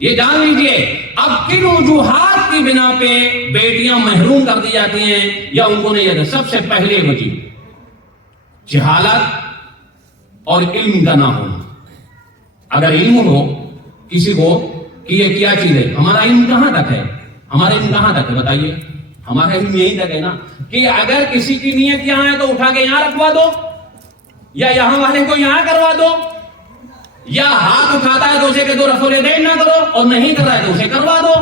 یہ جان لیجئے اب کن وجوہات کی بنا پہ بیٹیاں محروم کر دی جاتی ہیں یا ان کو نہیں جاتا. سب سے پہلے وجہ جہالت اور علم کا نہ ہونا. اگر علم ہو کسی کو کہ یہ کیا چیز ہے، ہمارا علم کہاں تک ہے؟ ہمارا علم کہاں تک ہے بتائیے؟ ہمارا علم یہی تک ہے نا کہ اگر کسی کی نیت یہاں ہے تو اٹھا کے یہاں رکھوا دو، یا یہاں والے کو یہاں کروا دو، یا ہاتھ اٹھاتا ہے تو اسے کہ دو رفع الیدین نہ کرو اور نہیں کر رہا ہے تو اسے کروا دو.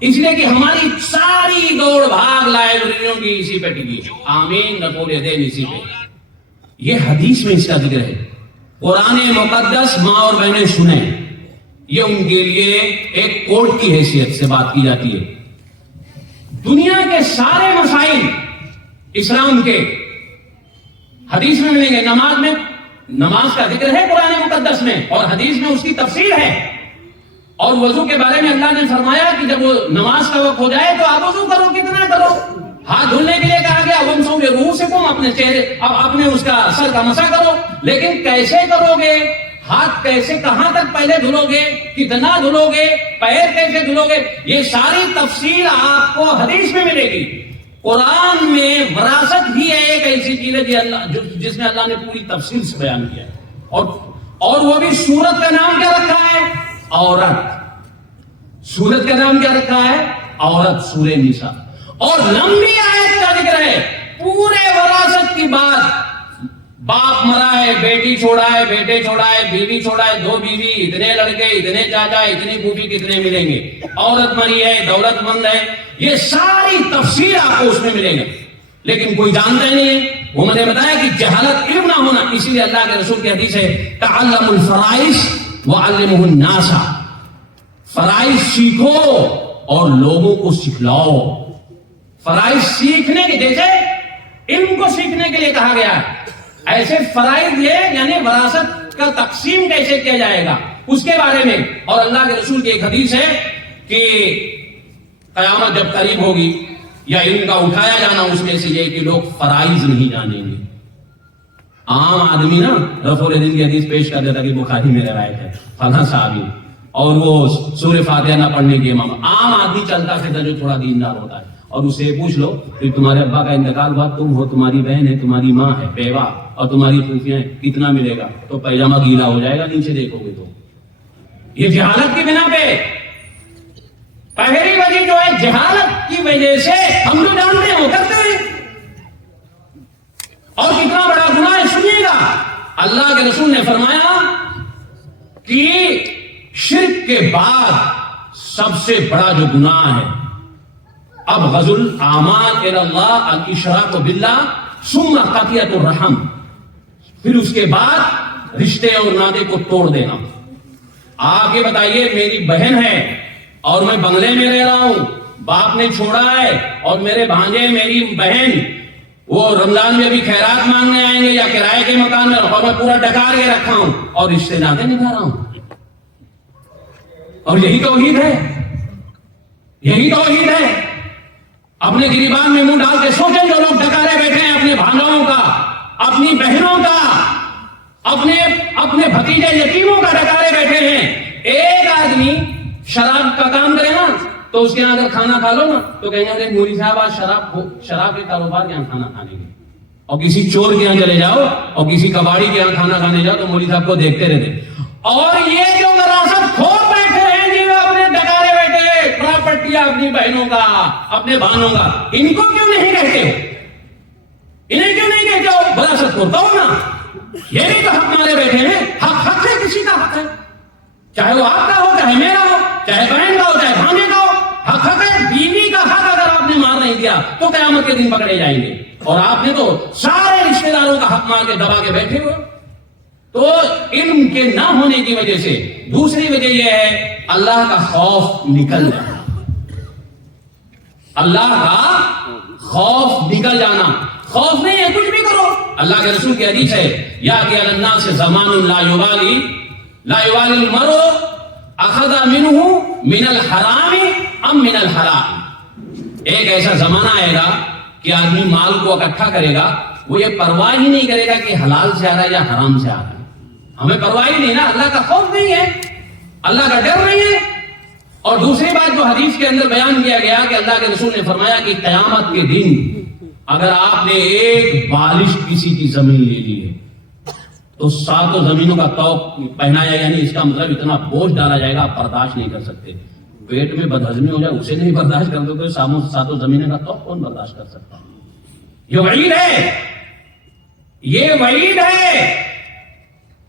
اس لیے کہ ہماری ساری دوڑ بھاگ لائبریریوں کی اسی پہ ٹکی ہے. آمین رفع الیدین اسی پہ. یہ حدیث میں اس کا ذکر ہے. قرآن مقدس ماں اور بہنیں سنیں، یہ ان کے لیے ایک کوڈ کی حیثیت سے بات کی جاتی ہے. دنیا کے سارے مسائل اسلام کے حدیث میں ملیں گے. نماز میں نماز کا ذکر ہے قرآن مقدس میں اور حدیث میں اس کی تفسیر ہے. اور وضو کے بارے میں اللہ نے فرمایا کہ جب وہ نماز کا وقت ہو جائے تو آپ وضو کرو، کتنا کرو. ہاتھ دھلنے کے لیے کہا گیا وَامْسَحُوا بِرُؤُوسِكُمْ، اپنے چہرے اپنے اس کا سر کا مسح کرو. لیکن کیسے کرو گے؟ ہاتھ کیسے، کہاں تک پہلے دھلو گے، کتنا دھلو گے، پیر کیسے دھلو گے، یہ ساری تفصیل آپ کو حدیث میں ملے گی. قرآن میں وراثت بھی ہے ایک ایسی چیز ہے جس میں اللہ نے پوری تفصیل سے بیان کیا ہے. اور وہ بھی سورت کا نام کیا رکھا ہے؟ عورت. سورت کا نام کیا رکھا ہے؟ عورت، سورہ نساء. اور لمبی آیت کا ذکر ہے. پورے وراثت کی بات، باپ مرا ہے، بیٹی چھوڑا ہے، بیٹے چھوڑا ہے، بیوی چھوڑا ہے، 2 بیوی، اتنے لڑکے، اتنے چاچا، اتنی پھوپھی، کتنے ملیں گے، عورت مری ہے، دولت مند ہے، یہ ساری تفصیل آپ کو اس میں ملے گا. لیکن کوئی جانتا ہی نہیں ہے. وہ میں نے بتایا کہ جہالت علم نہ ہونا. اسی لیے اللہ کے رسول کی حدیث ہے تعلموا الفرائض وعلموہ الناس. فرائض سیکھو اور لوگوں کو سکھلاؤ. فرائض سیکھنے کے، جیسے علم کو سیکھنے کے لیے کہا گیا ہے، ایسے فرائض یہ یعنی وراثت کا تقسیم کیسے کیا جائے گا اس کے بارے میں. اور اللہ کے رسول کی ایک حدیث ہے کہ قیامت جب قریب ہوگی یا علم کا اٹھایا جانا اس میں سے یہ کہ لوگ فرائض نہیں جانیں گے. عام آدمی نا رفع الیدین کی حدیث پیش کر دیتا کہ بخاری میں روایت ہے فلاں صحابی، اور وہ سورہ فاتحہ نہ پڑھنے کے امام. عام آدمی چلتا پھرتا جو تھوڑا دیندار ہوتا ہے، اور اسے پوچھ لو کہ تمہارے ابا کا انتقال ہوا، تم ہو، تمہاری بہن ہے، تمہاری ماں ہے بیوہ، اور تمہاری پھوپھیاں ہیں، کتنا ملے گا؟ تو پیجامہ گیلا ہو جائے گا نیچے دیکھو گے تو. یہ جہالت کی بنا پہ پہلی وجہ جو ہے جہالت کی وجہ سے ہم تو جانتے ہیں وہ کرتے ہیں. اور کتنا بڑا گناہ ہے سنیے گا. اللہ کے رسول نے فرمایا کہ شرک کے بعد سب سے بڑا جو گناہ ہے ابغض الاعمال الی اللہ الاشراک باللہ ثم قطیعۃ الرحم، پھر اس کے بعد رشتے اور ناطے کو توڑ دینا. آپ یہ بتائیے میری بہن ہے اور میں بنگلے میں رہ رہا ہوں، باپ نے چھوڑا ہے، اور میرے بھانجے میری بہن وہ رمضان میں بھی خیرات مانگنے آئیں گے یا کرائے کے مکان میں، اور میں پورا ڈکار کے رکھا ہوں اور رشتے ناطے نبھا رہا ہوں. اور یہی توحید ہے، یہی توحید ہے. اپنے گریبان میں منہ ڈال کے سوچیں جو لوگ ڈکارے بیٹھے ہیں اپنے بھانجوں کا، اپنی بہنوں کا، اپنے بھتیجے یتیموں کا ڈکارے بیٹھے ہیں. ایک آدمی شراب کا کام کرے نا تو اس کے یہاں اگر کھانا کھا لو نا تو کہیں گے مولوی صاحب آج شراب کے کاروبار کے یہاں کھانا کھانے گے. اور کسی چور کے یہاں چلے جاؤ اور کسی کباڑی کے یہاں کھانا کھانے جاؤ تو مولوی صاحب کو دیکھتے رہتے. اور یہ جو وراثت کھو بیٹھے ہیں جی اپنے ڈکارے بیٹھے پراپرٹیاں اپنی بہنوں کا، اپنے بہنوں کا، ان کو کیوں نہیں کہتے ہو؟ انہیں کیوں نہیں کہتے ہو وراثت کو؟ تو نا یہ بھی تو حق مارے بیٹھے ہیں. حق ہے، کسی کا حق ہے، چاہے وہ آپ کا ہو، چاہے میرا ہو، چاہے بہن کا ہو، چاہے بھانجے کا ہو. حق ہے. بیوی کا حق اگر آپ نے مار نہیں دیا تو قیامت کے دن پکڑے جائیں گے. اور آپ نے تو سارے رشتہ داروں کا حق مار کے دبا کے بیٹھے ہوئے. تو علم کے نہ ہونے کی وجہ سے دوسری وجہ یہ ہے اللہ کا خوف نکل جانا. اللہ کا خوف نکل جانا. خوف نہیں ہے، کچھ بھی کرو. اللہ کے رسول کی حدیث ہے یاتی علی الناس زمان لا یبالی المرء اخذ منہ من الحرام ام من الحلال. ایک ایسا زمانہ آئے گا کہ آدمی مال کو اکٹھا کرے گا، وہ یہ پرواہ ہی نہیں کرے گا کہ حلال سے آ رہا ہے یا حرام سے آ رہا ہے. ہمیں پرواہ ہی نہیں نا، اللہ کا خوف نہیں ہے، اللہ کا ڈر نہیں ہے. اور دوسری بات جو حدیث کے اندر بیان کیا گیا کہ اللہ کے رسول نے فرمایا کہ قیامت کے دن اگر آپ نے ایک بالش کسی کی زمین لے لی ہے تو 7 زمینوں کا طوق پہنایا، یعنی اس کا مطلب اتنا بوجھ ڈالا جائے گا آپ برداشت نہیں کر سکتے. پیٹ میں بدہضمی ہو جائے اسے نہیں برداشت کر دو تو 7 زمینوں کا طوق کون برداشت کر سکتا؟ یہ وعید ہے، یہ وعید ہے،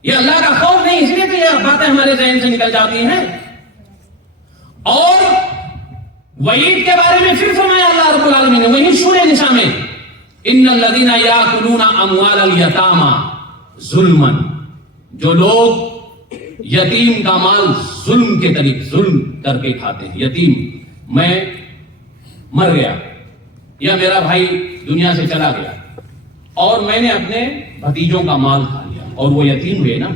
یہ اللہ کا خوف نہیں، اس لیے تو یہ باتیں ہمارے ذہن سے نکل جاتی ہیں. اور وعید کے بارے میں پھر فرمایا اللہ رب العالمین نے وہی سورہ نساء میں، ان الذین یاکلون اموال الیتامی ظلما، جو لوگ یتیم کا مال ظلم کے طریقے ظلم کر کے کھاتے ہیں. یتیم، میں مر گیا یا میرا بھائی دنیا سے چلا گیا اور میں نے اپنے بھتیجوں کا مال کھا لیا اور وہ یتیم ہوئے نا.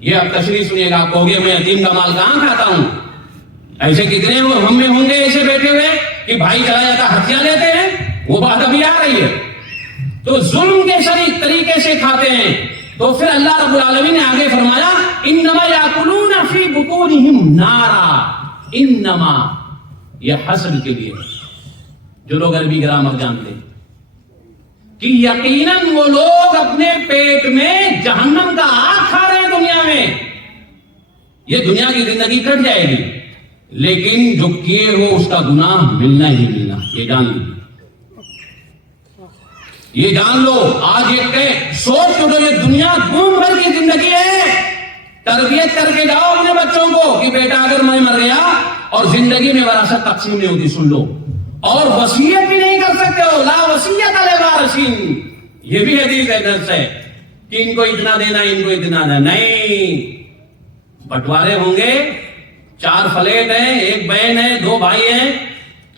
یہ آپ تشریح سنیے گا، آپ کہو گے میں یتیم کا مال کہاں کھاتا ہوں؟ ایسے کتنے ہم میں ہوں گے ایسے بیٹھے ہوئے کہ بھائی چلا جاتا ہتھیار لیتے ہیں، وہ بات ابھی آ رہی ہے. تو ظلم کے طریقے سے کھاتے ہیں. تو پھر اللہ رب العالمین نے آگے فرمایا انما یاکلون فی بطونہم نارا. انما یہ حسب کے لیے، جو لوگ عربی گرامر جانتے ہیں، کہ یقیناً وہ لوگ اپنے پیٹ میں جہنم کا آگ کھا رہے ہیں دنیا میں. یہ دنیا کی زندگی کٹ جائے گی لیکن جو کیے ہو اس کا گناہ ملنا ہی ملنا. یہ جان لو، یہ جان لو. آج ایک سوچ چھوڑو، یہ دنیا گھوم بھر کی زندگی ہے. تربیت کر کے جاؤ اپنے بچوں کو کہ بیٹا اگر میں مر گیا اور زندگی میں وراثت تقسیم نہیں ہوتی، سن لو، اور وصیت بھی نہیں کر سکتے ہو، لا وصیت للوارثین. یہ بھی حدیث ہے درس ہے کہ ان کو اتنا دینا، ان کو اتنا دینا نہیں. بٹوارے ہوں گے، 4 فلیٹ ہیں، 1 بہن ہے، 2 بھائی ہیں،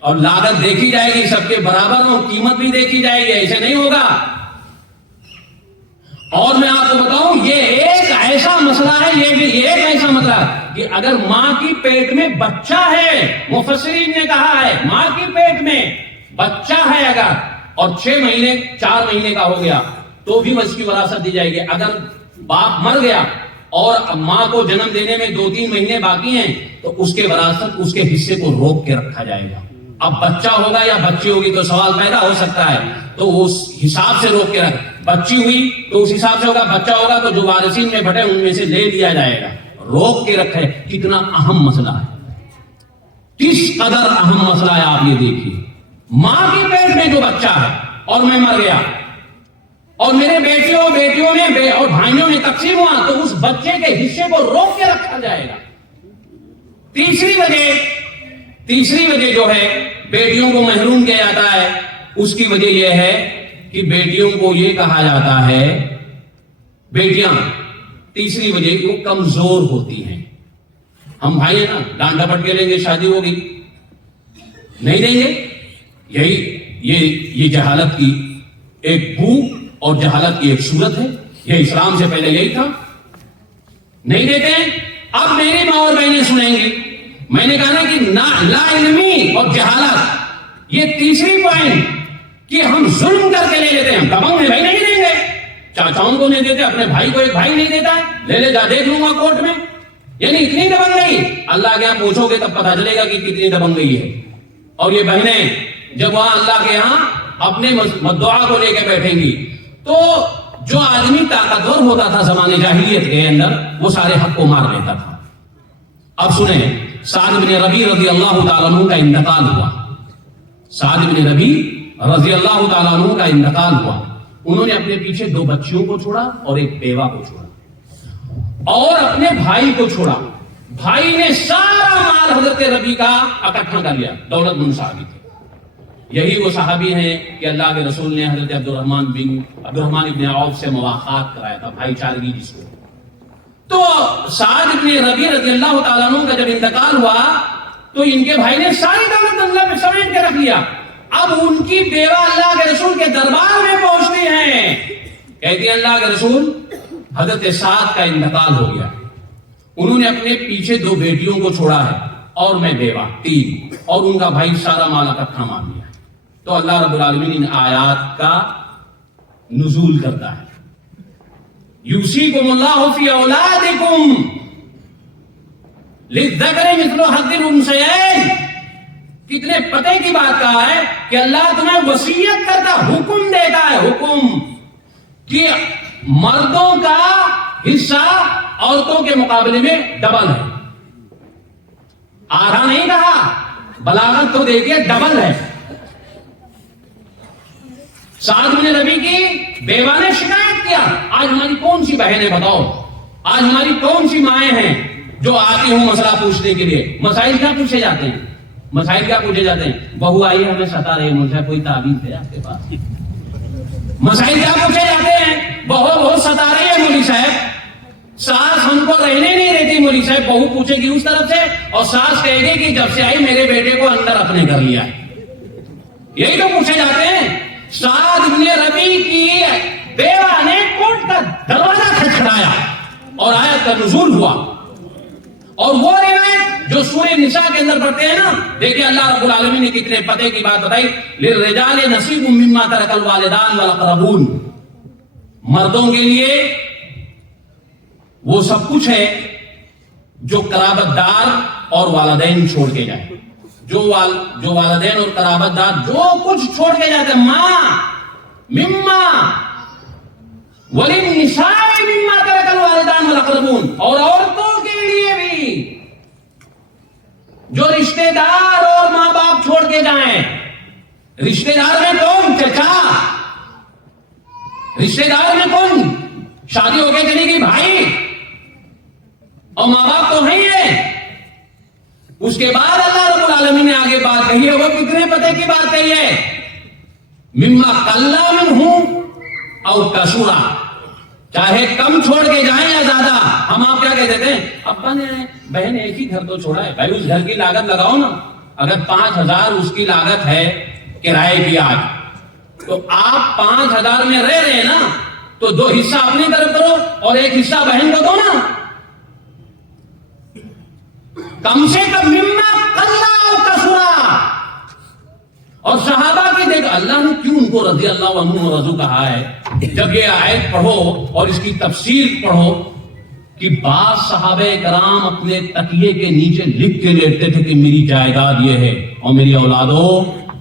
اور لاگت دیکھی جائے گی سب کے برابر ہو، قیمت بھی دیکھی جائے گی. ایسے نہیں ہوگا. اور میں آپ کو بتاؤں یہ ایک ایسا مسئلہ ہے، یہ بھی ایک ایسا مسئلہ ہے کہ اگر ماں کی پیٹ میں بچہ ہے، مفسرین نے کہا ہے ماں کی پیٹ میں بچہ ہے اگر اور 6 مہینے 4 مہینے کا ہو گیا تو بھی اس کی وراثت دی جائے گی. اگر باپ مر گیا اور ماں کو جنم دینے میں 2-3 مہینے باقی ہیں تو اس کے وراثت اس کے حصے کو روک کے رکھا جائے گا. اب بچہ ہوگا یا بچی ہوگی تو سوال پیدا ہو سکتا ہے، تو اس حساب سے روک کے رکھ. بچی ہوئی تو اس حساب سے ہوگا، بچہ ہوگا تو جو وارثین میں بٹے ان میں سے لے لیا جائے گا. روک کے رکھے. کتنا اہم مسئلہ ہے، کس قدر اہم مسئلہ ہے. آپ یہ دیکھیے، ماں کے پیٹ میں جو بچہ ہے اور میں مر گیا اور میرے بیٹیوں میں اور بھائیوں میں تقسیم ہوا تو اس بچے کے حصے کو روک کے رکھا جائے گا. تیسری وجہ جو ہے بیٹیوں کو محروم کیا جاتا ہے، اس کی وجہ یہ ہے کہ بیٹیوں کو یہ کہا جاتا ہے، بیٹیاں تیسری وجہ وہ کمزور ہوتی ہیں. ہم بھائی ہیں نا، ڈانٹ ڈپٹ کے لیں گے، شادی ہوگی نہیں دیں گے. یہ جہالت کی ایک بو اور جہالت کی ایک صورت ہے. یہ اسلام سے پہلے یہی تھا، نہیں دیتے ہیں. اب میری ماں اور بہنیں سنیں گی، میں نے کہا نا کہ لا علمی اور جہالت، یہ تیسری پوائنٹ کہ ہم ظلم کر کے لے لیتے ہیں. ہم دبنگ میں بھائی نہیں دیں گے، چاچاؤں کو نہیں دیتے، اپنے بھائی کو ایک بھائی نہیں دیتا ہے، لے جا دیکھ لوں گا کورٹ میں. یعنی اتنی دبنگ گئی، اللہ کے یہاں پوچھو گے تب پتا چلے گا کہ کتنی دبنگ گئی ہے. اور یہ بہنیں جب وہاں اللہ کے یہاں اپنے دعا کو لے کے بیٹھیں گی تو جو آدمی طاقتور ہوتا تھا زمانے جاہلیت کے اندر وہ سارے حق کو مار لیتا تھا. اب سنیں، سعد بن ربی رضی اللہ تعالیٰ عنہ کا انتقال ہوا. سعد بن ربی رضی اللہ تعالیٰ عنہ کا انتقال ہوا. انہوں نے اپنے پیچھے 2 بچیوں کو چھوڑا اور ایک بیوہ کو چھوڑا اور اپنے بھائی کو چھوڑا. بھائی نے سارا مال حضرت ربی کا اکٹھا کر لیا. دولت مند صحابی تھے. یہی وہ صحابی ہیں کہ اللہ کے رسول نے حضرت عبدالرحمن ابن عوف سے مواخات کرایا تھا، بھائی چارگی جس کو. تو سعد بن ربی رضی اللہ تعالیٰ عنہ کا جب انتقال ہوا تو ان کے بھائی نے ساری دولت اللہ پہ سمیٹ کے رکھ لیا. اب ان کی بیوہ اللہ کے رسول کے دربار میں پہنچتی ہیں، کہتی ہیں اللہ کے رسول حضرت سعد کا انتقال ہو گیا، انہوں نے اپنے پیچھے 2 بیٹیوں کو چھوڑا ہے اور میں بیوہ 3 اور ان کا بھائی سارا مال اکٹھا مان لیا. تو اللہ رب العالمین ان آیات کا نزول کرتا ہے، یوصیکم اللہ فی اولادکم، للذکر مثل حظ الانثیین، کتنے پتے کی بات کہا ہے کہ اللہ تمہیں وصیت کرتا، حکم دیتا ہے، حکم کہ مردوں کا حصہ عورتوں کے مقابلے میں ڈبل ہے. آدھا نہیں کہا، بلاغت تو دیکھیے ڈبل ہے. سعد بن ربی کی بیوہ نے شکایت کیا، آج ہماری کون سی بہنیں بتاؤ، آج ہماری کون سی مائیں ہیں جو آتی ہوں مسئلہ پوچھنے کے لیے؟ مسائل کیا پوچھے جاتے ہیں؟ مسائل کیا پوچھے جاتے ہیں؟ بہو آئی ہمیں ستا رہی ہے، مجھے کوئی تعبیر ہے آپ کے پاس؟ مسائل کیا پوچھے جاتے ہیں؟ بہو بہت ستا رہی ہے مولوی صاحب، ساس ہم کو رہنے نہیں دیتی مولوی صاحب. بہو پوچھے گی اس طرف سے اور ساس کہے گی کہ جب سے آئی میرے بیٹے کو اندر اپنے کر لیا ہے. یہی تو پوچھے جاتے ہیں. سعد بن ربی کی بیوہ نے کوٹ کا دروازہ کھٹکھٹایا اور آیت کا نزول ہوا. اور وہ روایت جو سورہ نساء کے اندر پڑھتے ہیں نا، دیکھیں اللہ رب العالمین نے کتنے پتے کی بات بتائی. للرجال نصیب مما ترک الوالدان والاقربون، مردوں کے لیے وہ سب کچھ ہے جو قرابت دار اور والدین چھوڑ کے جائیں. جو والدین اور قرابت دار جو کچھ چھوڑ کے جاتے ہیں، ماں مما وللنساء مما ترک الوالدان والاقربون، اور عورتوں کے لیے بھی جو رشتہ دار اور ماں باپ چھوڑ کے جائیں. رشتہ دار میں کون؟ چچا. رشتہ دار میں کون؟ شادی ہو کے چلی گئی بھائی، اور ماں باپ تو ہیں ہی. اس کے بعد اللہ رب العالمین نے آگے بات کہی ہے، وہ کتنے پتے کی بات کہی ہے؟ مما قلّ منہ او کثرا، چاہے کم چھوڑ کے جائیں یا زیادہ. ہم آپ کیا کہتے تھے؟ ابا نے بہن ایک ہی گھر تو چھوڑا ہے، بھائی اس گھر کی لاگت لگاؤ نا. اگر 5,000 اس کی لاگت ہے کرائے کی آج، تو آپ 5,000 میں رہ رہے ہیں نا، تو 2 حصہ اپنی طرف کرو اور 1 حصہ بہن کو دو نا. کم سے کم مما قلّ او کثرا. اور صحابہ کی دیکھ، اللہ نے کیوں ان کو رضی اللہ عنہ رضو کہا ہے؟ جب یہ آیت پڑھو اور اس کی تفسیر پڑھو کہ بعض صحابہ کرام اپنے تکیے کے نیچے لکھ کے لیٹتے تھے کہ میری جائیداد یہ ہے اور میری اولادوں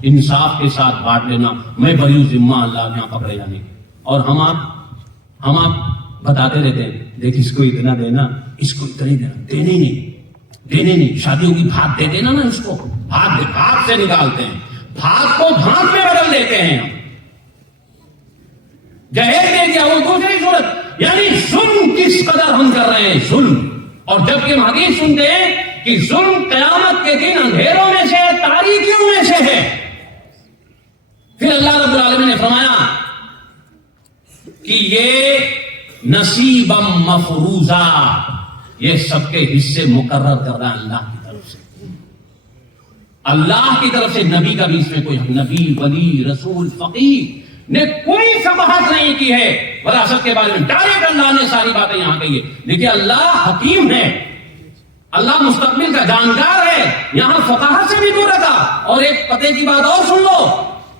انصاف کے ساتھ بانٹ لینا، میں بری ذمہ اللہ کے یہاں پکڑے جانے. اور ہم آپ بتاتے رہتے ہیں، دیکھ اس کو اتنا دینا، اس کو اتنا ہی دینے نہیں. شادیوں کی بھاگ دے دینا نا، اس کو بھاگ سے نکالتے ہیں، بھاگ کو بھاگ میں بدل دیتے ہیں. جہیز دے دیا وہ دوسری صورت. یعنی ظلم کس قدر ہم کر رہے ہیں، ظلم. اور جب کہ ہم حدیث سنتے ہیں کہ ظلم قیامت کے دن اندھیروں میں سے، تاریکیوں میں سے ہے. پھر اللہ رب العالمین نے فرمایا کہ یہ نصیبا مفروضا، یہ سب کے حصے مقرر کردہ اللہ کی طرف سے. اللہ کی طرف سے. نبی کا بھی اس میں کوئی نبی، ولی، رسول، فقیر نے کوئی سماحت نہیں کی ہے وراثت کے بارے میں. ڈائریکٹ اللہ نے ساری باتیں یہاں کہی ہے. دیکھیے اللہ حکیم ہے، اللہ مستقبل کا جانکار ہے، یہاں فقاہت سے بھی دور رکھا. اور ایک پتے کی بات اور سن لو،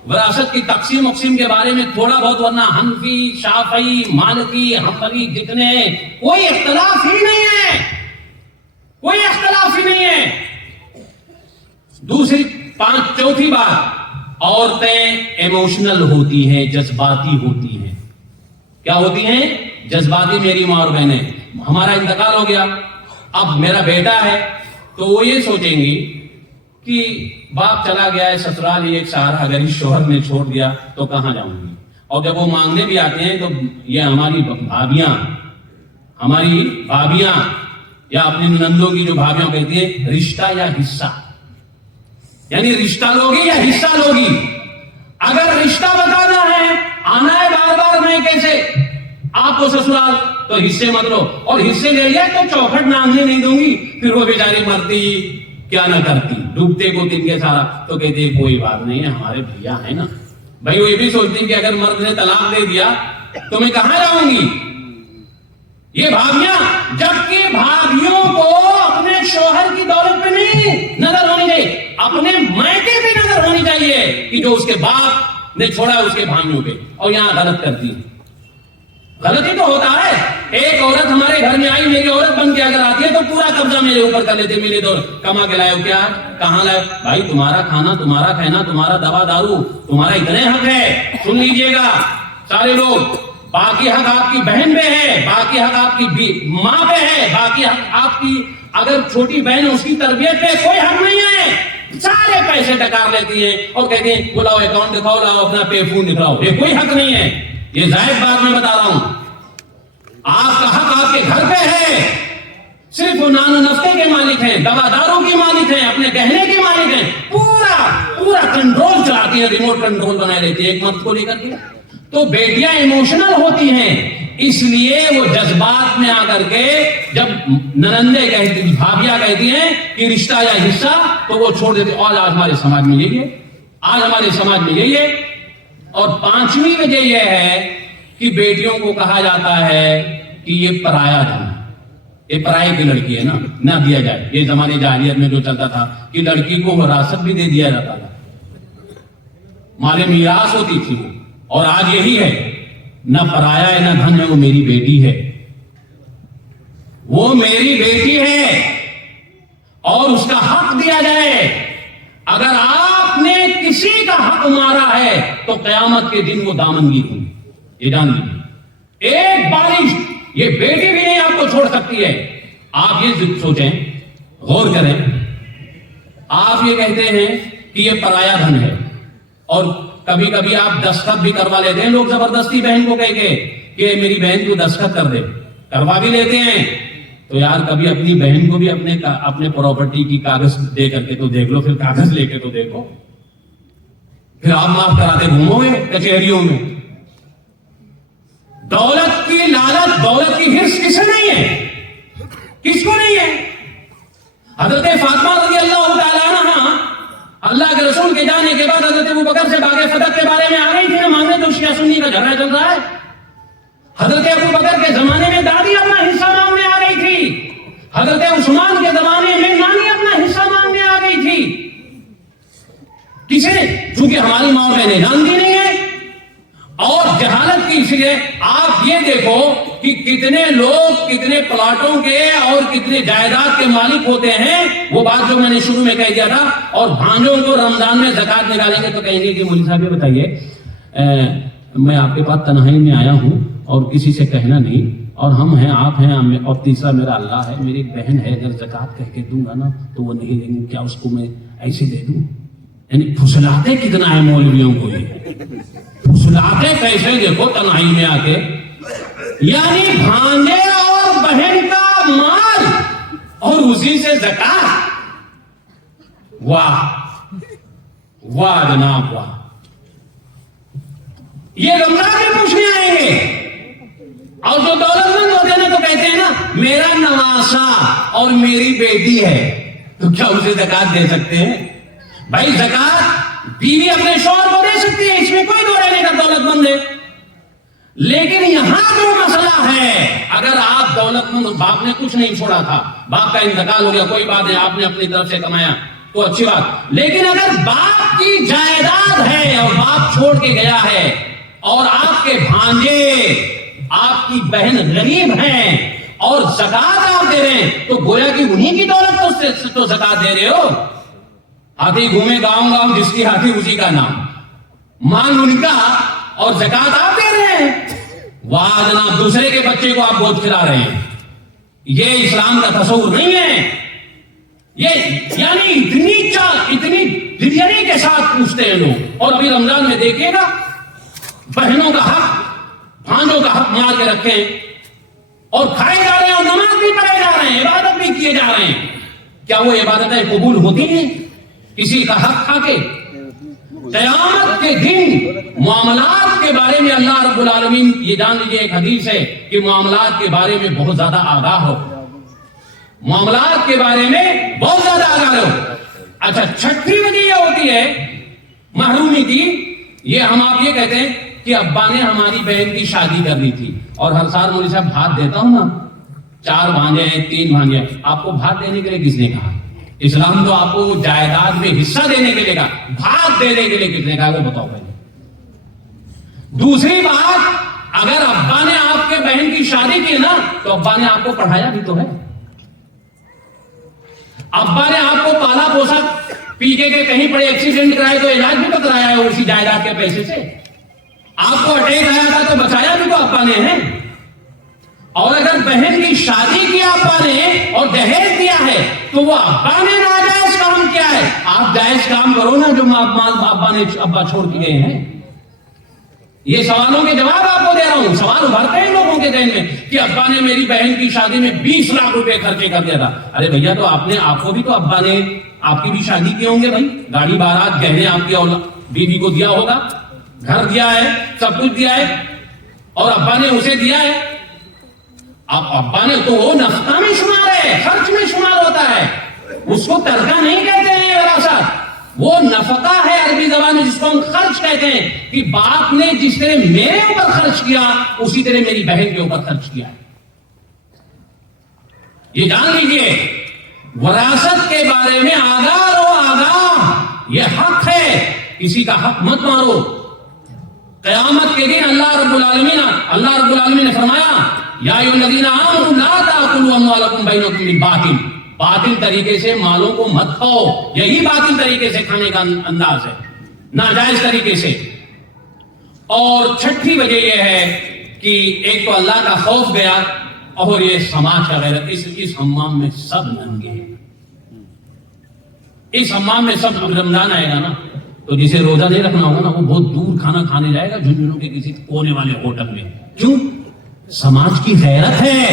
وراثت کی تقسیم اقسیم کے بارے میں تھوڑا بہت، ورنہ حنفی، شافعی، مالکی، حنبلی جتنے، کوئی اختلاف ہی نہیں ہے، کوئی اختلاف ہی نہیں ہے. دوسری چوتھی بات، عورتیں ایموشنل ہوتی ہیں، جذباتی ہوتی ہیں. کیا ہوتی ہیں؟ جذباتی. میری ماں اور بہنیں، ہمارا انتقال ہو گیا، اب میرا بیٹا ہے، تو وہ یہ سوچیں گی کہ باپ چلا گیا ہے سسرال، ایک سہارا اگر اس شوہر نے چھوڑ دیا تو کہاں جاؤں گی. اور جب وہ مانگنے بھی آتے ہیں تو یہ ہماری بھابیاں یا اپنی نندوں کی جو بھابیاں کہتی ہیں رشتہ یا حصہ، یعنی رشتہ لوگی یا حصہ لوگی. اگر رشتہ بتانا ہے، آنا ہے بار بار میں کیسے آپ کو سسرال، تو حصے مت لو. اور حصے لے لیا تو چوکھٹ نامنے نہیں دوں گی. پھر وہ بیچاری مرتی کیا نہ کرتی، ڈوبتے کو تن کے سارا. تو کہتے کوئی بات نہیں ہے، ہمارے بھیا ہے نا. بھائی وہ یہ بھی سوچتی کہ اگر مرد نے طلاق دے دیا تو میں کہاں جاؤں گی. یہ بھابیاں، جبکہ بھابیوں کو اپنے شوہر کی دولت پہ نہیں نظر ہونی چاہیے، اپنے مائکے پہ نظر ہونی چاہیے کہ جو اس کے باپ نے چھوڑا اس کے بھائیوں پہ. اور یہاں غلط کرتی ہے. غلطی تو ہوتا ہے، ایک عورت ہمارے گھر میں آئی, میری عورت بن کے اگر آتی ہے تو پورا قبضہ میرے اوپر کر لیتے, میرے دور کما کے لائے ہو کیا, کہاں لائے بھائی, تمہارا کھانا, تمہارا کہنا, تمہارا دوا دارو, تمہارا اتنے حق ہے, سن لیجئے گا سارے لوگ, باقی حق آپ کی بہن پہ ہے, باقی حق آپ کی ماں پہ ہے, باقی حق آپ کی اگر چھوٹی بہن ہے اس کی تربیت پہ کوئی حق نہیں ہے. سارے پیسے ڈکار لیتی ہیں اور کہتے ہیں بلاؤ اکاؤنٹ دکھاؤ, لاؤ اپنا پے فون دکھاؤ, یہ کوئی حق نہیں ہے. یہ ظاہر بات میں بتا رہا ہوں, آپ کا حق آپ کے گھر پہ ہے. صرف وہ نان و نفقے کے مالک ہیں, دوا داروں کے مالک ہیں, اپنے گہنے کے مالک ہیں, پورا کنٹرول چلاتی ہیں, ریموٹ کنٹرول بنائے رہتی ہے ایک مرد کو لے کر کے. تو بیٹیاں ایموشنل ہوتی ہیں, اس لیے وہ جذبات میں آ کر کے جب ننندے کہتی, بھابیاں کہتی ہیں کہ رشتہ یا حصہ, تو وہ چھوڑ دیتے. اور آج ہمارے سماج میں یہی ہے, آج ہمارے سماج میں یہی ہے. اور پانچویں وجہ یہ ہے کہ بیٹیوں کو کہا جاتا ہے کہ یہ پرایا دھن, یہ پرائے کی لڑکی ہے نا, نہ دیا جائے. یہ زمانے جاہلیت میں جو چلتا تھا کہ لڑکی کو وراثت بھی دے دیا جاتا تھا, مال میراث ہوتی تھی وہ. اور آج یہی ہے, نہ پرایا ہے نہ دھن ہے, وہ میری بیٹی ہے, وہ میری بیٹی ہے, اور اس کا حق دیا جائے. اگر آپ نے کسی کا حق مارا ہے تو قیامت کے دن وہ دامنگیر ہوگی, یہ جان لیجیے. ایک بارش یہ بیٹی بھی نہیں آپ کو چھوڑ سکتی ہے. آپ یہ سوچیں, غور کریں, آپ یہ کہتے ہیں کہ یہ پرایا دھن ہے, اور کبھی کبھی آپ دستخط بھی کروا لیتے ہیں لوگ زبردستی بہن کو کہہ کے کہ میری بہن کو دستخط کر دے, کروا بھی لیتے ہیں. تو یار کبھی اپنی بہن کو بھی اپنے پراپرٹی کی کاغذ دے کر کے تو دیکھ لو, پھر کاغذ لے کے تو دیکھو, پھر آپ معاف کراتے گھومو گے کچہریوں میں. دولت کی لالچ, دولت کی ہرس کسے نہیں ہے, کس کو نہیں ہے؟ حضرت فاطمہ رضی اللہ تعالیٰ عنہ اللہ کے رسول کے جانے کے بعد حضرت ابوبکر سے باغ فتح کے بارے میں آ گئی تھی نا مانگنے, تو شیعہ سنی کا جھگڑا چل رہا ہے. حضرت ابوبکر کے زمانے میں دادی اپنا حصہ مانگنے آ گئی تھی, حضرت عثمان کے زمانے میں نانی اپنا حصہ مانگنے آ گئی تھی. کسے؟ چونکہ ہماری ماں بہنیں جانتی نہیں ہے, اور جہالت کی. اس لیے آپ یہ دیکھو کہ کتنے لوگ کتنے پلاٹوں کے اور کتنے جائیداد کے مالک ہوتے ہیں. وہ بات جو میں نے شروع میں کہہ دیا تھا. اور بھانجوں کو رمضان میں زکات نکالیں گے تو کہیں گے کہ مولوی صاحب یہ بتائیے, میں آپ کے پاس تنہائی میں آیا ہوں اور کسی سے کہنا نہیں, اور ہم ہیں, آپ ہیں, اور تیسرا میرا اللہ ہے, میری بہن ہے, اگر زکات کہہ کے دوں گا نا تو وہ نہیں لیں گے, کیا اس کو میں ایسے دے دوں؟ یعنی پھسلاتے کتنا ہے مولویوں کو, یہ پھسلاتے کیسے دیکھو تنہائی میں آ کے. یعنی بھانجے اور بہن کا مال اور اسی سے زکات. واہ واہ جناب واہ. یہ رمضان میں پوچھنے آئیں گے, اور جو دولت مند ہوتے ہیں نا تو کہتے ہیں نا میرا نواسا اور میری بیٹی ہے, تو کیا اسے زکات دے سکتے ہیں؟ بھائی زکات بیوی اپنے شوہر کو دے سکتی ہے, اس میں کوئی دو رہنے کا, دولت مند ہے. لیکن یہاں جو مسئلہ ہے, اگر آپ دولت مند, باپ نے کچھ نہیں چھوڑا تھا, باپ کا انتقال ہو گیا, کوئی بات نہیں, آپ نے اپنی طرف سے کمایا تو اچھی بات. لیکن اگر باپ کی جائیداد ہے اور باپ چھوڑ کے گیا ہے, اور آپ کے بھانجے, آپ کی بہن غریب ہیں, اور زکات آپ دے رہے ہیں, تو گویا کہ انہی کی دولت تو زکات دے رہے ہو. ہاتھی گھومے گاؤں گاؤں, جس کی ہاتھی اسی کا نام, مال ان کا اور زکات آپ دے رہے ہیں. واہ جناب, دوسرے کے بچے کو آپ گود کھلا رہے ہیں. یہ اسلام کا تصور نہیں ہے. یہ یعنی اتنی بریانی کے ساتھ پوچھتے ہیں لوگ. اور ابھی رمضان میں دیکھیے گا, بہنوں کا حق, بھانجوں کا حق مار کے رکھیں, اور کھائے جا رہے ہیں, اور نماز بھی پڑھے جا رہے ہیں, عبادت بھی کیے جا رہے ہیں. کیا وہ عبادتیں قبول ہوتی ہیں کسی کا حق کھا کے؟ قیامت کے دن معاملات کے بارے میں اللہ رب العالمین, یہ جان لیجیے ایک حدیث ہے کہ معاملات کے بارے میں بہت زیادہ آگاہ ہو, معاملات کے بارے میں بہت زیادہ آگاہ ہو. اچھا, چھٹی وجہ یہ ہوتی ہے محرومی کی. یہ ہم آپ یہ کہتے ہیں کہ ابا نے ہماری بہن کی شادی کرنی تھی, اور ہر سال مولوی صاحب بھات دیتا ہوں نا, 4 بھانجے ہیں, 3 بھانجے ہیں, آپ کو بھات دینے کے لیے کس نے کہا؟ اسلام تو آپ کو جائیداد میں حصہ دینے کے لیے کہا, بھات دینے کے لیے کس نے کہا وہ بتاؤ پہلے. دوسری بات, اگر ابا نے آپ کے بہن کی شادی کی نا تو ابا نے آپ کو پڑھایا بھی تو ہے، ابا نے آپ کو پالا پوسا، پی کے کہیں پڑے ایکسیڈنٹ کرائے تو علاج بھی تو کرایا ہے اسی جائیداد کے پیسے سے، آپ کو اٹیک آیا تھا تو بچایا بھی تو ابا نے ہے۔ اور اگر بہن کی شادی کیا ابا نے اور دہیج دیا ہے تو وہ ابا نے ناجائز کام کیا ہے، آپ جائز کام کرو نا جو ابا چھوڑ کے گئے ہیں۔ یہ سوالوں کے جواب آپ کو دے رہا ہوں، سوال ابھرتے ہیں لوگوں کے ذہن میں کہ ابا نے میری بہن کی شادی میں 20 لاکھ روپے خرچے کر دیا تھا۔ ارے بھیا تو آپ کو بھی تو ابا نے آپ کی بھی شادی کیے ہوں گے بھائی، گاڑی بارات گہنے آپ کی بیوی کو دیا ہوگا، گھر دیا ہے، سب کچھ دیا ہے، اور ابا نے اسے دیا ہے۔ اب ابا نے تو وہ نفقہ میں شمار ہے، خرچ میں شمار ہوتا ہے، اس کو ترکہ نہیں کہتے ہیں وراثت، وہ نفقہ ہے عربی زبان میں جس کو ہم خرچ کہتے ہیں، کہ باپ نے جس طرح میرے اوپر خرچ کیا اسی طرح میری بہن کے اوپر خرچ کیا ہے۔ یہ جان لیجئے، وراثت کے بارے میں آگاہ رہو، آگاہ، یہ حق ہے، کسی کا حق مت مارو۔ قیامت کے دن اللہ رب العالمین نے فرمایا یا ایھا الذین آمنوا لا تاکلوا اموالکم بینکم بالباطل، باطل طریقے سے مالوں کو مت کھاؤ، یہی باطل طریقے سے کھانے کا انداز ہے، ناجائز طریقے سے۔ اور چھٹی وجہ یہ ہے کہ ایک تو اللہ کا خوف گیا، اور یہ سماج کا غیرت۔ اس حمام میں سب ننگے ہیں، اس حمام میں سب، رمضان آئے گا نا تو جسے روزہ نہیں رکھنا ہوگا نا وہ بہت دور کھانا کھانے جائے گا، جھنجھنوں کے کسی کونے والے ہوٹل میں۔ کیوں؟ سماج کی غیرت ہے،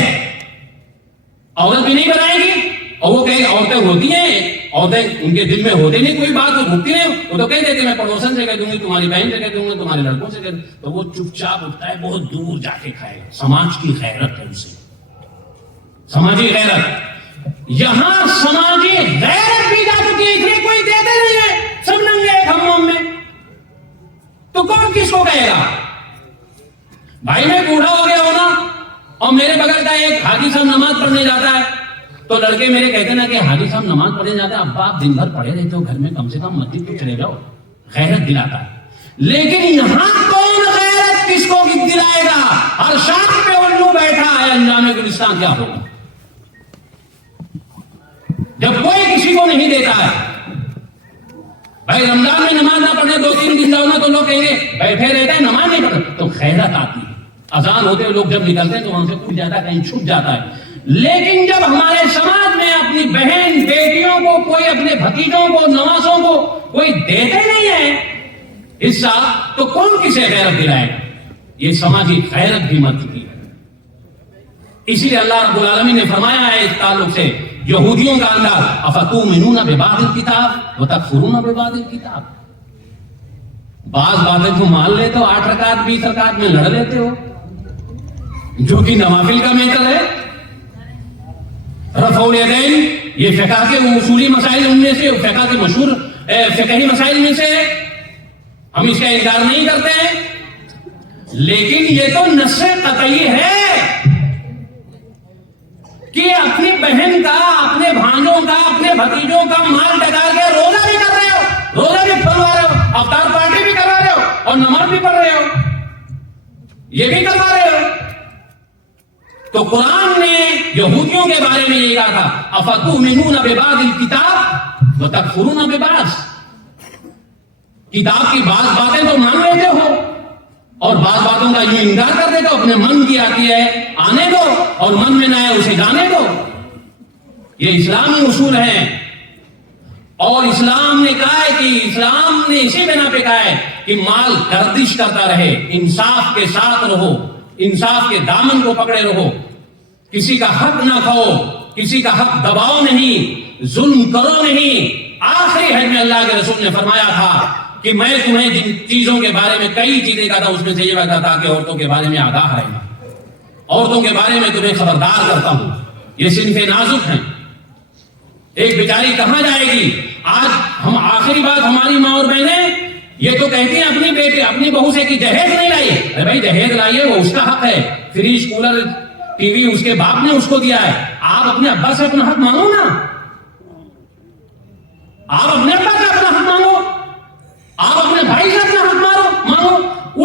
عورت بھی نہیں بنائے گی، اور وہ کہیں عورتیں ہوتی ہیں، عورتیں ان کے دل میں ہوتے نہیں کوئی بات، وہ رکتی نہیں، وہ تو کہہ دیتے میں پڑوسن سے کہہ دوں گی، تمہاری بہن سے کہہ دوں گا، تمہارے لڑکوں سے کہہ دوں گا، تو وہ چپ چاپ اٹھتا ہے، بہت دور جا کے کھائے گا۔ سماج کی غیرت ہے اسے، سماجی غیرت۔ یہاں سماجی غیرت بھی جا چکی ہے، اتنی کوئی دیتے نہیں ہے، سب ننگے حمام میں، تو کون کس کو کہے گا؟ بھائی میں بوڑھا ہو گیا ہوں نا، اور میرے بغل کا ایک حاجی صاحب نماز پڑھنے جاتا ہے، تو لڑکے میرے کہتے ہیں نا کہ حاجی صاحب نماز پڑھنے جاتے ہیں، ابا آپ دن بھر پڑھے رہتے ہو گھر میں، کم سے کم مسجد تو چلے جاؤ، غیرت دلاتا ہے۔ لیکن یہاں کون غیرت کس کو دلائے گا؟ ہر شام پہ الو بیٹھا ہے، انجام گلستان کیا ہوگا جب کوئی کسی کو نہیں دیتا ہے؟ بھائی رمضان میں نماز نہ پڑھے 2-3 دن جاؤ نا تو لوگ کہیں گے بیٹھے رہتے ہیں، نماز نہیں پڑھتے، تو غیرت آتی ہے۔ اذان ہوتے ہوئے لوگ جب نکلتے ہیں تو وہاں سے اٹھ جاتا ہے، کہیں چھپ جاتا ہے۔ لیکن جب ہمارے سماج میں اپنی بہن بیٹیوں کو، کوئی اپنے بھتیجوں کو، نوازوں کو کوئی دیتے نہیں ہے حصہ، تو کون کسے غیرت دلائے گا؟ یہ سماجی غیرت بھی مر چکی ہے۔ اسی لیے اللہ رب العالمین نے فرمایا ہے اس تعلق سے یہودیوں کا انداز، افتؤمنون ببعض الکتاب وتکفرون ببعض الکتاب، بعض باتیں تو مان لیتے ہو، 8 رکعت 20 رکعت میں لڑ لیتے ہو، جو کہ نوافل کا میٹر ہے۔ رفع الیدین، یہ فقہ کے اصولی مسائل ان میں سے، فقہ کے مشہور فقہی مسائل میں سے ہے، ہم اس کا انکار نہیں کرتے ہیں، لیکن یہ تو نص قطعی ہے کہ اپنی بہن کا، اپنے بھانجوں کا، اپنے بھتیجوں کا مال ڈکا کے روزہ بھی کر رہے ہو، روزہ بھی کھلوا رہے ہو، افطار پارٹی بھی کروا رہے ہو، اور نماز بھی پڑھ رہے ہو، یہ بھی کروا رہے ہو۔ تو قرآن نے یہودیوں کے بارے میں یہ کہا تھا، افتؤمنون ببعض الکتاب وتکفرون ببعض، کتاب کی بعض باتیں تو مان لیتے ہو اور بعض باتوں کا یوں انکار کر دیتے ہو، اپنے من کی آتی ہے آنے دو اور من میں نہ آئے اسے جانے دو۔ یہ اسلامی اصول ہیں، اور اسلام نے کہا ہے کہ اسلام نے اسی بنا پہ کہا ہے کہ مال گردش کرتا رہے، انصاف کے ساتھ رہو، انصاف کے دامن کو پکڑے رہو، کسی کا حق نہ کھاؤ، کسی کا حق دباؤ نہیں، ظلم کرو نہیں۔ آخری حج میں اللہ کے رسول نے فرمایا تھا کہ میں تمہیں جن چیزوں کے بارے میں کئی چیزیں کہتا ہوں، اس میں سے یہ بتا تھا کہ عورتوں کے بارے میں آگاہ رہنا، عورتوں کے بارے میں تمہیں خبردار کرتا ہوں، یہ صنف نازک ہیں، ایک بیچاری کہاں جائے گی؟ آج ہم آخری بات، ہماری ماں اور بہنیں یہ تو کہتی ہیں اپنی بیٹی، اپنی بہو سے کہ جہیز نہیں لائیے، ارے بھائی جہیز لائیے، وہ اس کا حق ہے، فریج کولر ٹی وی اس کے باپ نے اس کو دیا ہے، آپ اپنے ابا سے اپنا حق مانگو نا، آپ اپنے ابا سے اپنا حق مانگو، آپ اپنے بھائی سے اپنا حق مانگو۔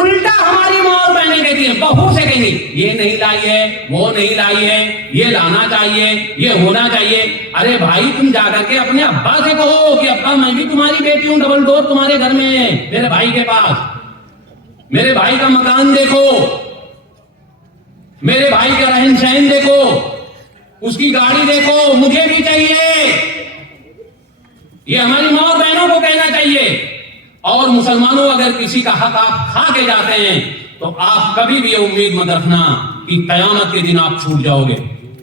الٹا ہماری ماں اور بہنیں کہتی ہیں، بہو سے کہیں گے یہ نہیں لائی ہے، وہ نہیں لائی ہے، یہ لانا چاہیے، یہ ہونا چاہیے. ارے بھائی تم جا کر کے اپنے ابا سے کہو کہ ابا میں بھی تمہاری بیٹی ہوں، ڈبل ڈور تمہارے گھر میں ہے، میرے بھائی کے پاس. میرے بھائی کا مکان دیکھو، میرے بھائی کا رہن سہن دیکھو، اس کی گاڑی دیکھو، مجھے بھی چاہیے. یہ ہماری ماں اور بہنوں کو کہنا چاہیے. اور مسلمانوں، اگر کسی کا حق آپ کھا کے جاتے ہیں تو آپ کبھی بھی یہ امید مت رکھنا کہ قیامت کے دن آپ چھوٹ جاؤ گے.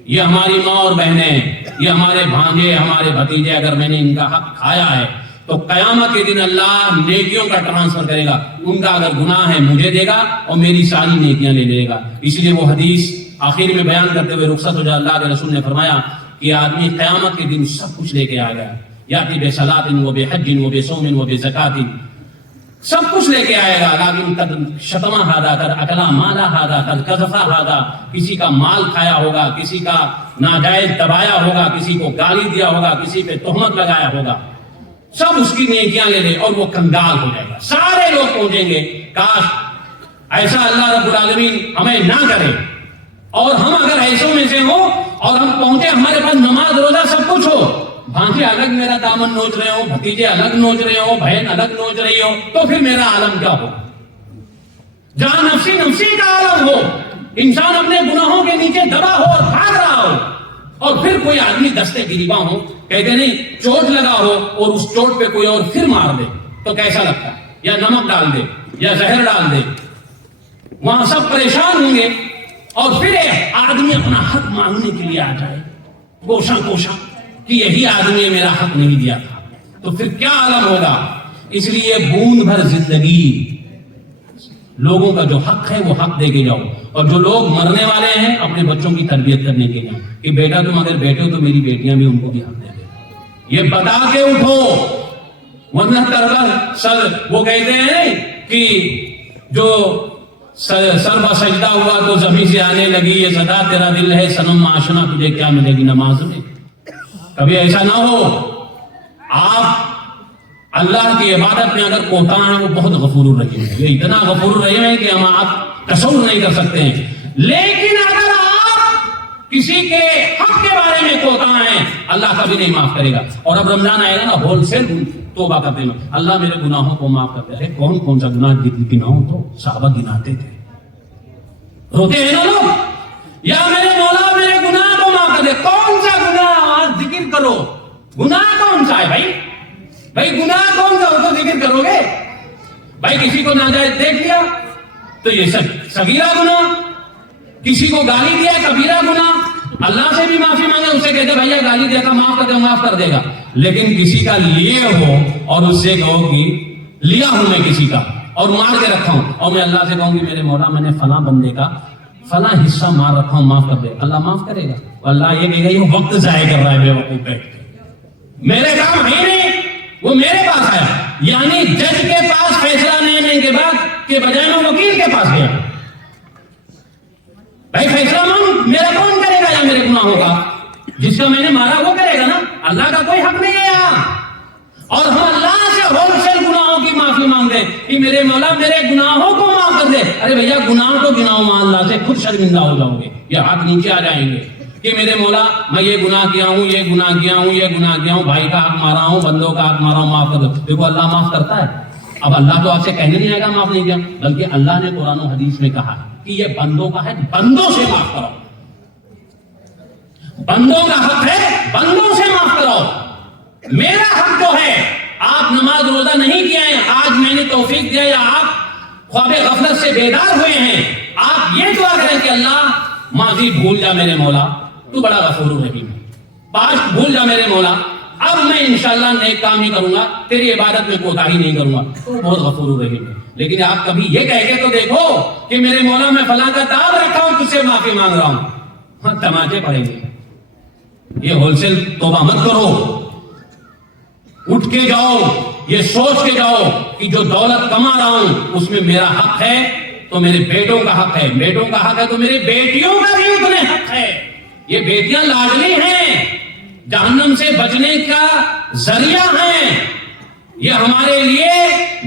یہ ہماری ماں اور بہنیں، یہ ہمارے بھانجے، ہمارے بھتیجے، اگر میں نے ان کا حق کھایا ہے تو قیامت کے دن اللہ نیکیوں کا ٹرانسفر کرے گا. ان کا اگر گناہ ہے مجھے دے گا اور میری ساری نیکیاں لے لے گا. اس لیے وہ حدیث آخر میں بیان کرتے ہوئے رخصت ہو جائے، اللہ کے رسول نے فرمایا کہ آدمی قیامت کے دن سب کچھ لے کے آ گیا. یاتی بے صلاۃ و بے حج و بے صوم و بے زکات، سب کچھ لے کے آئے گا. لیکن قد شتما ہادا، قد اکلا مالا ہادا، قد قذفا ہادا، کسی کا مال کھایا ہوگا، کسی کا ناجائز دبایا ہوگا، کسی کو گالی دیا ہوگا، کسی پہ تہمت لگایا ہوگا، سب اس کی نیکیاں لے لے اور وہ کنگال ہو جائے گا. سارے لوگ پہنچیں گے. کاش ایسا اللہ رب العالمین ہمیں نہ کرے، اور ہم اگر ایسوں میں سے ہو اور ہم پہنچے، ہمارے پاس نماز روزہ سب کچھ ہو، بھانجے الگ میرا دامن نوچ رہے ہو، بھتیجے الگ نوچ رہے ہو، بہن الگ نوچ رہی ہو، تو پھر میرا عالم کیا ہو؟ جہاں نفسی نفسی کا عالم ہو، انسان اپنے گناہوں کے نیچے دبا ہو اور بھاگ رہا ہو، اور پھر کوئی آدمی دستے گریباں ہو، کہتے نہیں چوٹ لگا ہو اور اس چوٹ پہ کوئی اور پھر مار دے تو کیسا لگتا ہے؟ یا نمک ڈال دے یا زہر ڈال دے. وہاں سب پریشان ہوں گے، اور پھر آدمی اپنا حق مانگنے کے لیے آ جائے کوشاں کوشاں کہ یہی آدمی میرا حق نہیں دیا تھا، تو پھر کیا عالم ہوگا. اس لیے بوند بھر زندگی لوگوں کا جو حق ہے وہ حق دے کے جاؤ. اور جو لوگ مرنے والے ہیں اپنے بچوں کی تربیت کرنے کے لیے کہ بیٹا تم اگر بیٹے ہو تو میری بیٹیاں بھی ان کو بھی حق دے دے، یہ بتا کے اٹھو. ورنہ سر وہ کہتے ہیں کہ جو سر بسجدہ ہوا تو زمین سے آنے لگی یہ صدا تیرا دل ہے صنم معاشنا، تجھے کیا ملے گی نماز میں. کبھی ایسا نہ ہو. آپ اللہ کی عبادت میں اگر کوتا ہیں، وہ بہت غفور الرحیم ہے، یہ اتنا غفور الرحیم ہے کہ ہم آپ تصور نہیں کر سکتے ہیں. لیکن اگر آپ کسی کے حق کے بارے میں کوتا ہیں، اللہ کبھی نہیں معاف کرے گا. اور اب رمضان آئے گا نا، ہول سیل توبہ کرتے ہیں، اللہ میرے گناہوں کو معاف کرتے ہیں. کون کون سا گناہ گناہوں تو صحابہ گناتے تھے، روتے ہیں نا لوگ، یا میرے مولا میرے گناہ کو معاف کر دے. کون سا گناہ؟ آج ذکر کرو. گناہ کون سا ہے بھائی؟ بھائی گناہ کون سا ہو تو ذکر کرو گے؟ بھائی کسی کو ناجائز دیکھ لیا تو یہ صغیرہ گناہ، کسی کو گالی دیا کبیرہ گناہ. اللہ سے بھی معافی مانگے، اسے کہتے بھیا گالی دیا تھا معاف کر دے، معاف کر دے گا. لیکن کسی کا لیے ہو اور اس سے کہو کہ لیا ہوں میں کسی کا اور مار کے رکھا ہوں، اور میں اللہ سے کہوں کہ میرے مولا میں نے فلاں بندے کا فلاں حصہ مار رکھا ہوں، معاف کر دے، اللہ معاف کرے گا؟ اللہ یہ کہے گا یہ وقت ضائع کر رہا ہے بے وقوف بیٹھ کے، میرے کام ہے نہیں، وہ میرے پاس آیا. یعنی جج کے پاس فیصلہ لینے کے بعد کے بجائے میں وکیل کے پاس گیا. بھائی فیصلہ مانگ، میرا کون کرے گا؟ یا میرے گناہوں کا جس کا میں نے مارا وہ کرے گا نا. اللہ کا کوئی حق نہیں ہے یہاں. اور ہم اللہ سے ہول سیل گناہوں کی معافی مانگتے کہ میرے مولا میرے گناہوں کو معاف کر دے. ارے بھیا گناہ تو گناؤ ماں اللہ سے، خود شرمندہ ہو جاؤ گے، یہ ہاتھ نیچے آ جائیں گے کہ میرے مولا میں یہ گناہ کیا ہوں، یہ گناہ کیا ہوں، یہ گناہ کیا ہوں، بھائی کا حق مارا ہوں، بندوں کا حق مارا ہوں، معاف کر دو. دیکھو اللہ معاف کرتا ہے. اب اللہ تو آپ سے کہنے نہیں آئے گا معاف نہیں کیا، بلکہ اللہ نے قرآن و حدیث میں کہا کہ یہ بندوں کا ہے، بندوں سے معاف کرو. بندوں کا حق ہے، بندوں سے معاف کرو. میرا حق جو ہے، آپ نماز روزہ نہیں کیے ہیں، آج میں نے توفیق دیا، یا آپ خواب غفلت سے بیدار ہوئے ہیں، آپ یہ دعا کریں کہ اللہ ماضی بھول جا میرے مولا، تو بڑا غفور الرحیم ہے. پاسٹ بھول جا میرے مولا، اب میں انشاءاللہ نیک کام ہی کروں گا، تیری عبادت میں کوتاہی نہیں کروں گا، تو بہت غفور الرحیم ہے. لیکن آپ کبھی یہ کہہ کے تو دیکھو کہ میرے مولا میں فلاں کا دام رکھا ہوں، تجھ سے معافی مانگ رہا ہوں. ہاں تماچے پڑیں گے. یہ ہول سیل توبہ مت کرو. اٹھ کے جاؤ، یہ سوچ کے جاؤ کہ جو دولت کما رہا ہوں اس میں میرا حق ہے تو میرے بیٹوں کا حق ہے، بیٹوں کا حق ہے تو میری بیٹیوں کا بھی اتنے حق ہے. یہ بیٹیاں لاڈلی ہیں، جہنم سے بچنے کا ذریعہ ہیں، یہ ہمارے لیے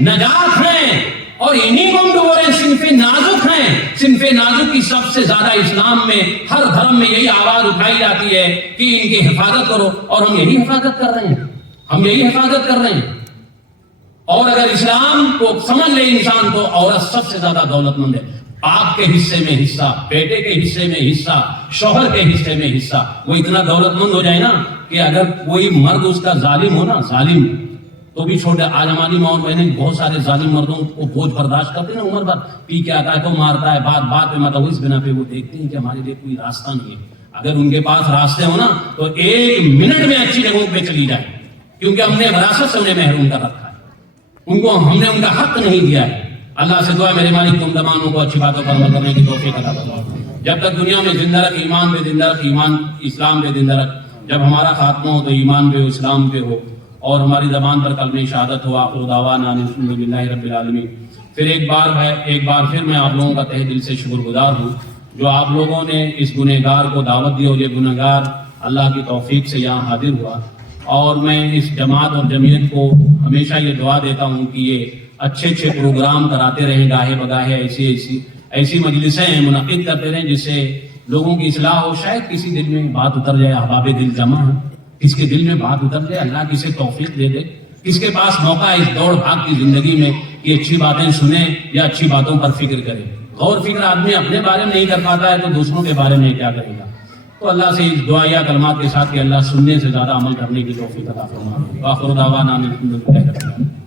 نجات ہیں، اور انہی کو ہم ڈبورے صنف نازک ہیں. صنف نازک کی سب سے زیادہ اسلام میں ہر دھرم میں یہی آواز اٹھائی جاتی ہے کہ ان کی حفاظت کرو، اور ہم یہی حفاظت کر رہے ہیں، ہم یہی حفاظت کر رہے ہیں۔ اور اگر اسلام کو سمجھ لے انسان تو عورت سب سے زیادہ دولت مند ہے۔ آپ کے حصے میں حصہ، بیٹے کے حصے میں حصہ، شوہر کے حصے میں حصہ، وہ اتنا دولت مند ہو جائے نا کہ اگر کوئی مرد اس کا ظالم ہو نا، ظالم تو بھی چھوٹے، آج ہماری ماں اور بہنیں بہت سارے ظالم مردوں کو بوجھ برداشت کرتے ہیں نا، عمر بھر پی کے آتا ہے تو مارتا ہے، بات بات پہ مطلب اس بنا پہ وہ دیکھتے ہیں کہ ہمارے لیے کوئی راستہ نہیں ہے۔ اگر ان کے پاس راستے ہو نا تو 1 منٹ میں اچھی جگہوں پہ چلی جائے، کیونکہ ہم نے وراثت سے انہیں محروم کر رکھا ہے، ان کو ہم نے ان کا حق نہیں دیا ہے۔ اللہ سے دعا میرے مالک تم تماموں کو اچھی باتوں پر عمل کرنے کی توفیق عطا فرما۔ جب تک دنیا میں زندہ رکھ ایمان پہ زندہ رکھ، ایمان اسلام پہ زندہ رکھ۔ جب ہمارا خاتمہ ہو تو ایمان پہ ہو، اسلام پہ ہو، اور ہماری زبان پر کلمہ شہادت ہو۔ آخر دعوانا ان الحمدللہ رب العالمین۔ پھر ایک بار پھر میں آپ لوگوں کا تہ دل سے شکر گزار ہوں جو آپ لوگوں نے اس گنہگار کو دعوت دی، اور یہ گنہگار اللہ کی توفیق سے یہاں حاضر ہوا۔ اور میں اس جماعت اور جمعیت کو ہمیشہ یہ دعا دیتا ہوں کہ یہ اچھے پروگرام کراتے رہیں، گاہے بگاہے ایسی مجلسیں منعقد کرتے رہیں جس سے لوگوں کی اصلاح ہو۔ شاید کسی دل میں بات اتر جائے، احباب دل جمع ہیں، کس کے دل میں بات اتر جائے، اللہ کسے توفیق دے دے، کس کے پاس موقع ہے اس دوڑ بھاگ کی زندگی میں کہ اچھی باتیں سنیں یا اچھی باتوں پر فکر کرے۔ غور فکر آدمی اپنے بارے میں نہیں کر پاتا ہے تو دوسروں کے بارے میں کیا کرے گا؟ تو اللہ سے اس دعائیہ کلمات کے ساتھ کہ اللہ سننے سے زیادہ عمل کرنے کی توفیق عطا فرمائے۔ وآخر دعوانا الحمدللہ رب العالمین۔